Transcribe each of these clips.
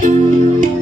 Música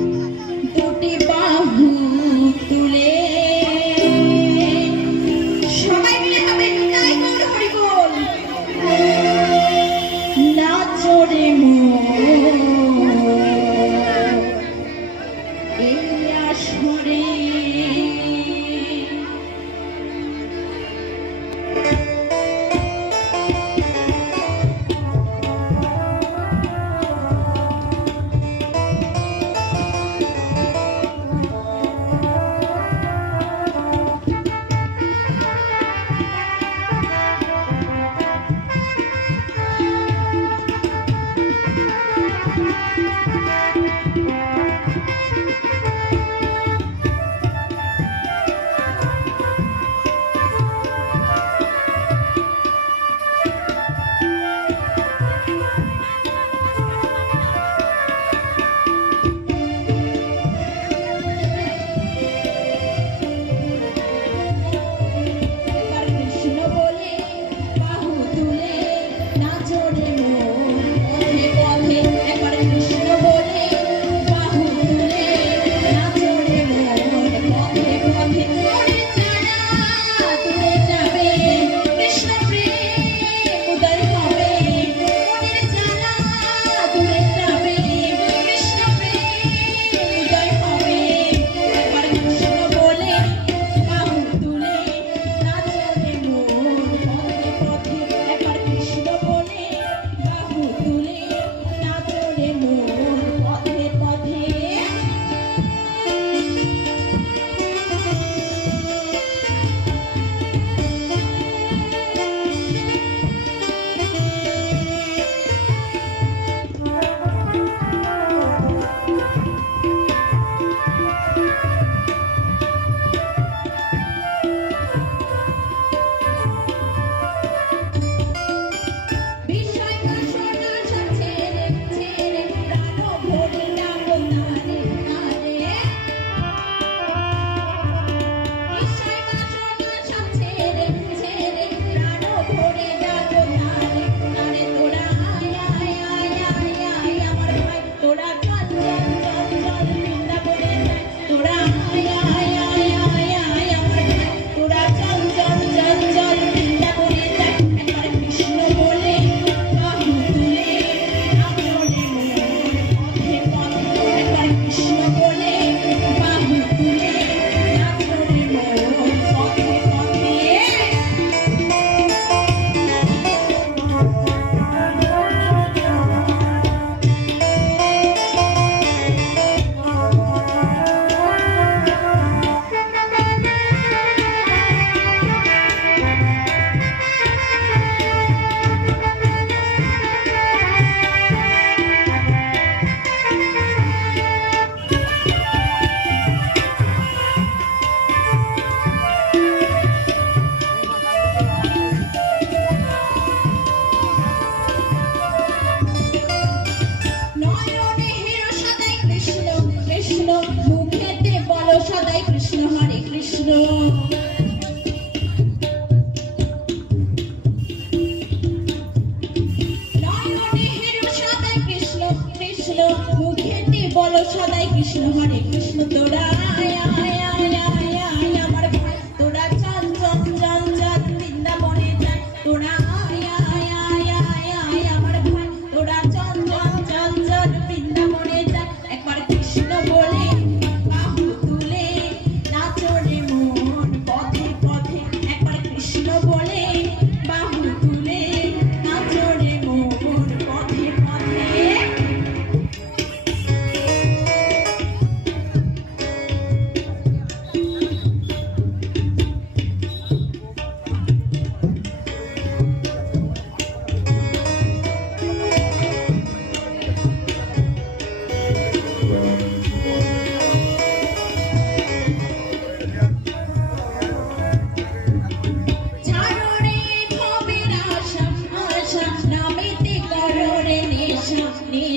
Krishna মুখেতে বলো সদাই কৃষ্ণ হরে কৃষ্ণ তোরা আয় আয় আয়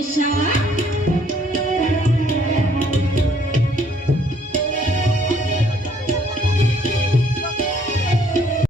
Shah.